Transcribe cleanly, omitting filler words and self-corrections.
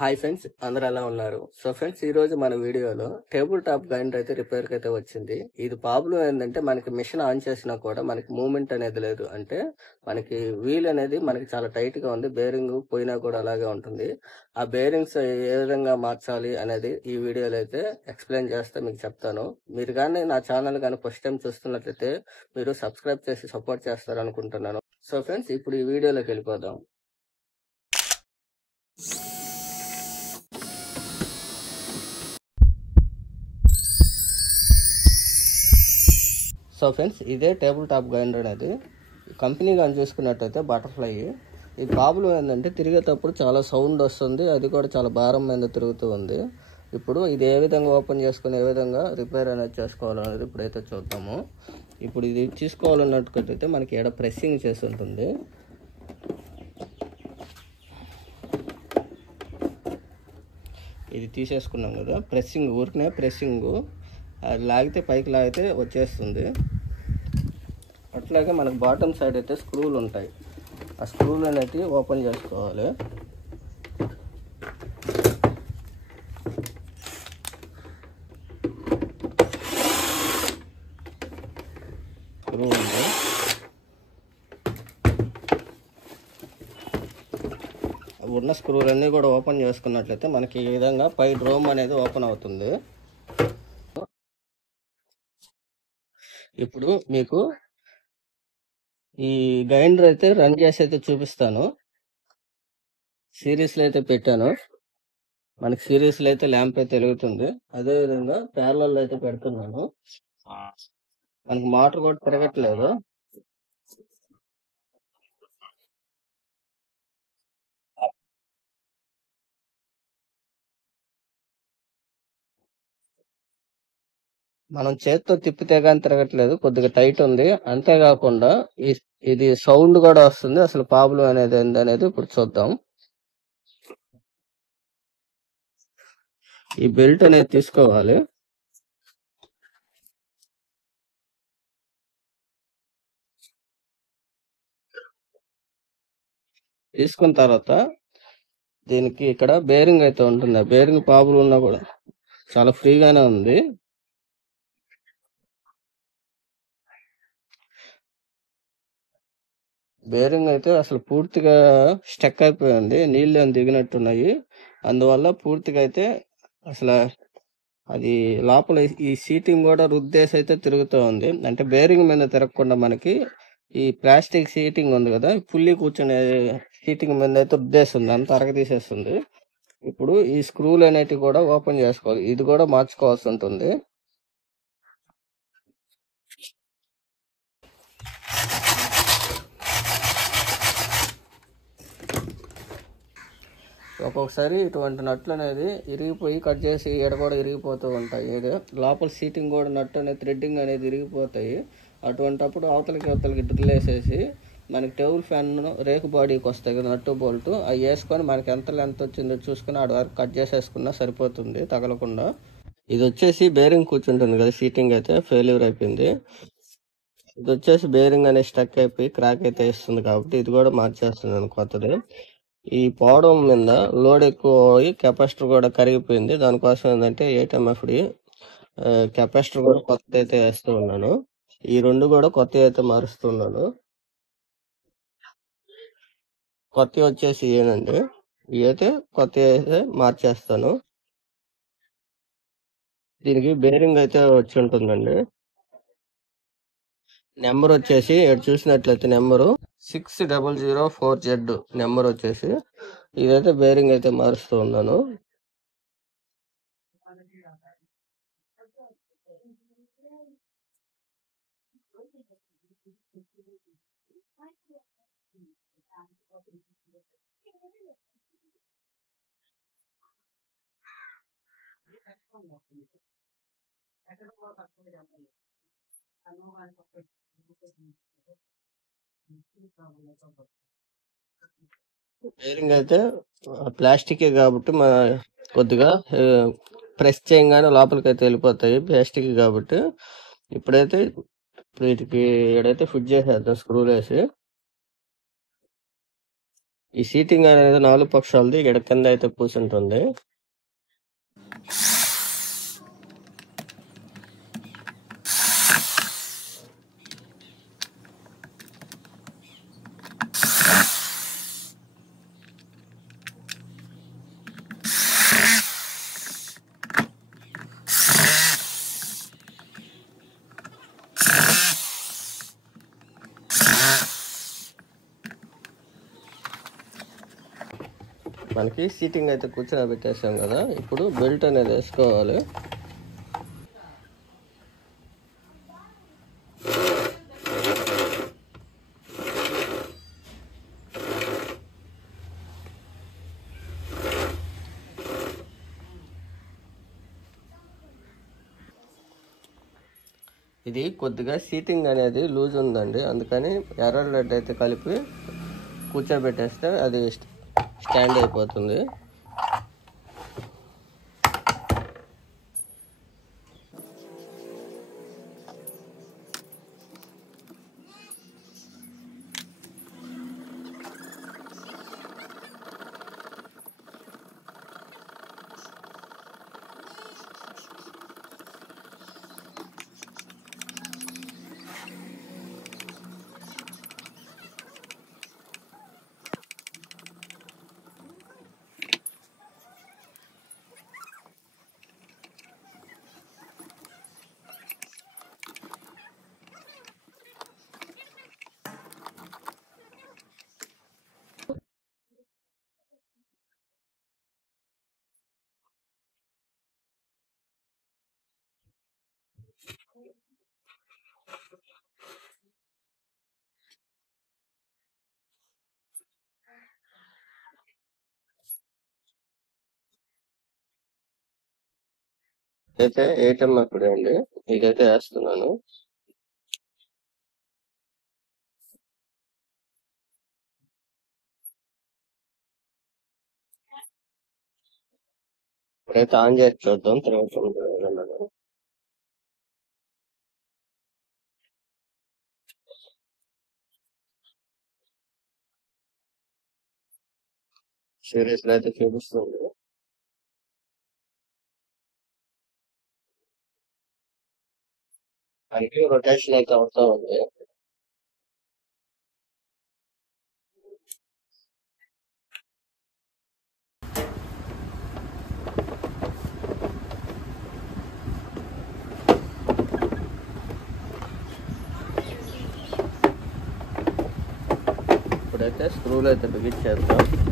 Hi friends, అందరూ ఎలా ఉన్నారు? సో ఫ్రెండ్స్, ఈ రోజు మన వీడియోలో టేబుల్ టాప్ గ్రైండర్ అయితే రిపేర్కి అయితే వచ్చింది. ఇది ప్రాబ్లం ఏంటంటే మనకి మిషన్ ఆన్ చేసినా కూడా మనకి మూమెంట్ అనేది లేదు. అంటే మనకి వీల్ అనేది మనకి చాలా టైట్ గా ఉంది. బేరింగ్ పోయినా కూడా అలాగే ఉంటుంది. ఆ బేరింగ్స్ ఏ విధంగా మార్చాలి అనేది ఈ వీడియోలో అయితే ఎక్స్ప్లెయిన్ చేస్తే మీకు చెప్తాను. మీరు కానీ నా ఛానల్ కానీ ఫస్ట్ టైం చూస్తున్నట్లయితే మీరు సబ్స్క్రైబ్ చేసి సపోర్ట్ చేస్తారు అనుకుంటున్నాను. సో ఫ్రెండ్స్, ఇప్పుడు ఈ వీడియోలోకి వెళ్ళిపోదాం. సో ఫ్రెండ్స్, ఇదే టేబుల్ టాప్ గ్రైండర్ అనేది. కంపెనీ కానీ చూసుకున్నట్టయితే బటర్ఫ్లై. ఈ ప్రాబ్లం ఏంటంటే తిరిగేటప్పుడు చాలా సౌండ్ వస్తుంది, అది కూడా చాలా భారం మీద తిరుగుతూ ఉంది. ఇప్పుడు ఇది ఏ విధంగా ఓపెన్ చేసుకుని ఏ విధంగా రిపేర్ అనేది చేసుకోవాలనేది ఇప్పుడైతే చూద్దాము. ఇప్పుడు ఇది తీసుకోవాలన్నట్టుకైతే మనకి ఎడ ప్రెస్సింగ్ చేసి ఉంటుంది. ఇది తీసేసుకున్నాం కదా, ప్రెస్సింగ్ ఊరికనే ప్రెస్సింగ్ అది లాగితే పైకి లాగితే వచ్చేస్తుంది. అట్లాగే మనకు బాటమ్ సైడ్ అయితే స్క్రూలు ఉంటాయి. ఆ స్క్రూలు అనేవి ఓపెన్ చేసుకోవాలి. స్క్రూ ఉంది. ఉన్న స్క్రూలన్నీ కూడా ఓపెన్ చేసుకున్నట్లయితే మనకి ఈ విధంగా పై డ్రోమ్ అనేది ఓపెన్ అవుతుంది. ఇప్పుడు మీకు ఈ గ్రైండర్ అయితే రన్ చేసి అయితే చూపిస్తాను. సిరీస్లో అయితే పెట్టాను. మనకి సిరీస్లో అయితే ల్యాంప్ అయితే వెలుగుతుంది. అదేవిధంగా ప్యారలల్ అయితే పెడుతున్నాను. మనకి మోటార్ కూడా తిరగట్లేదు. మనం చేత్తో తిప్పితే కానీ తిరగట్లేదు, కొద్దిగా టైట్ ఉంది. అంతేకాకుండా ఇది సౌండ్ కూడా వస్తుంది. అసలు ప్రాబ్లం అనేది ఏందనేది ఇప్పుడు చూద్దాం. ఈ బెల్ట్ అనేది తీసుకోవాలి. తీసుకున్న తర్వాత దీనికి ఇక్కడ బేరింగ్ అయితే ఉంటుంది. ఆ బేరింగ్ ప్రాబ్లం ఉన్నా కూడా చాలా ఫ్రీగానే ఉంది. బేరింగ్ అయితే అసలు పూర్తిగా స్టక్ అయిపోయింది. నీళ్ళు ఏమి దిగినట్టున్నాయి. అందువల్ల పూర్తిగా అయితే అసలు అది లోపల ఈ సీటింగ్ కూడా రుద్దేసి అయితే తిరుగుతూ ఉంది. అంటే బేరింగ్ మీద తిరగకుండా మనకి ఈ ప్లాస్టిక్ సీటింగ్ ఉంది కదా, పుల్లి కూర్చునే సీటింగ్ మీద అయితే రుద్దేస్తుంది, అంత అరగదీసేస్తుంది. ఇప్పుడు ఈ స్క్రూలు అనేటివి కూడా ఓపెన్ చేసుకోవాలి. ఇది కూడా మార్చుకోవాల్సి ఉంటుంది. ఒక్కొక్కసారి ఇటువంటి నట్లు అనేది ఇరిగిపోయి కట్ చేసి ఈడ కూడా ఇరిగిపోతూ ఉంటాయి. ఇది లోపల సీటింగ్ కూడా నట్టు అనేది థ్రెడ్డింగ్ అనేది ఇరిగిపోతాయి. అటువంటప్పుడు అవతలకి డ్రిల్ వేసేసి మనకి టేబుల్ ఫ్యాన్ రేకు బాడీకి వస్తాయి కదా నట్టు బోల్ట్, అవి వేసుకొని మనకి ఎంత లెంత్ వచ్చిందో చూసుకుని ఆడ వరకు కట్ చేసేసుకున్నా సరిపోతుంది తగలకుండా. ఇది వచ్చేసి బేరింగ్ కూర్చుంటుంది కదా, సీటింగ్ అయితే ఫెయిల్యూర్ అయిపోయింది. ఇది వచ్చేసి బేరింగ్ అనేది స్టక్ అయిపోయి క్రాక్ అయితే ఇస్తుంది, కాబట్టి ఇది కూడా మార్చేస్తున్నాను కొత్తది. ఈ పోవడం మీద లోడ్ ఎక్కువ అయ్యి కెపాసిటర్ కూడా కరిగిపోయింది. దానికోసం ఏంటంటే 8MFD కెపాసిటర్ కూడా కొత్త అయితే వేస్తూ ఉన్నాను. ఈ రెండు కూడా కొత్త అయితే మారుస్తున్నాను. కొత్త వచ్చేసి ఏనండి, ఇవి అయితే కొత్త అయితే మార్చేస్తాను. దీనికి బేరింగ్ అయితే వచ్చి ఉంటుందండి. నెంబర్ వచ్చేసి ఇక్కడ చూసినట్లయితే నెంబరు 6004Z నెంబర్ వచ్చేసి. ఇదైతే బేరింగ్ అయితే మారుస్తూ ఉన్నాను. బేరింగ్ అయితే ప్లాస్టికే కాబట్టి కొద్దిగా ప్రెస్ చేయగానే లోపలికి అయితే వెళ్ళిపోతాయి, ప్లాస్టిక్ కాబట్టి. ఇప్పుడైతే వీటికి ఏడైతే ఫిట్ చేసేద్దాం స్క్రూలు వేసి. ఈ సీటింగ్ అనేది 4 పక్షాలది. ఇక్కడ కింద అయితే కూర్చుంటుంది. మనకి సీటింగ్ అయితే కూర్చొని పెట్టేసాం కదా, ఇప్పుడు బెల్ట్ అనేది వేసుకోవాలి. ఇది కొద్దిగా సీటింగ్ అనేది లూజ్ ఉందండి, అందుకని ఎర్ర రెడ్ అయితే కలిపి కూర్చోబెట్టేస్తే అది స్టాండ్ అయిపోతుంది. అయితే ఏటీఎం అప్పుడే అండి, ఇదైతే వేస్తున్నాను. ఇప్పుడైతే ఆన్ చేసి చూద్దాం తర్వాత. సిరీస్ లో అయితే చూపిస్తుంది. మనకి రొటేషన్ అయితే అవుతా ఉంది. ఇప్పుడైతే స్క్రూలు అయితే బిగించేద్దాం.